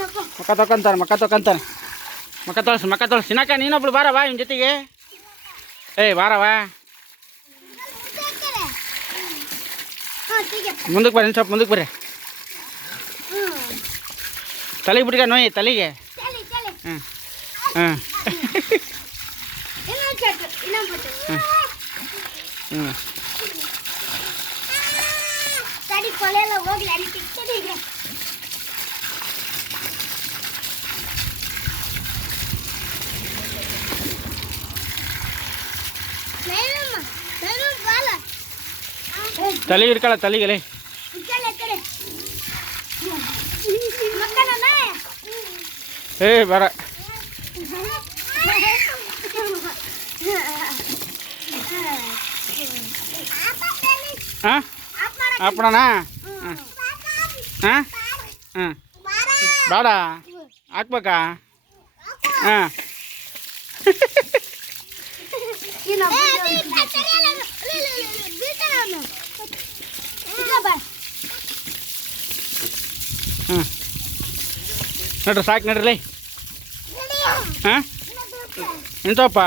ಮಕ್ಕ ತೊಕೊಂತಾನೆ ಮಕ್ಕ ತೊಳ್ಸು ಸಿನಕ ನೀನೊಬ್ಳು ಬಾರವಾ ಇವನ ಜೊತೆಗೆ ಏಯ್ ಬಾರವಾ ಮುಂದಕ್ಕೆ ಬರ್ರಿ ಸ್ವಲ್ಪ ಮುಂದಕ್ಕೆ ಬರ್ರಿ ತಲೆಗೆ ಬಿಟ್ಕ ನೋಯ್ ತಲೆಗೆ ಹ್ಞೂ ಹ್ಞೂ ಹ್ಞೂ ತಲೆಗೆ ಇಟ್ಕೊಳ್ಳ ತಲೆಗೆ ಏ ಬರ ಹಾಂ ಆಪ್ ಮಾಡೋಣ ಹಾಂ ಹಾಂ ಬೇಡ ಹಾಕ್ಬೇಕಾ ಹಾಂ ಹಾಂ ನೋಡ್ರಿ ಸಾಕು ನೋಡ್ರಿ ಹಾಂ ಎಂತಪ್ಪ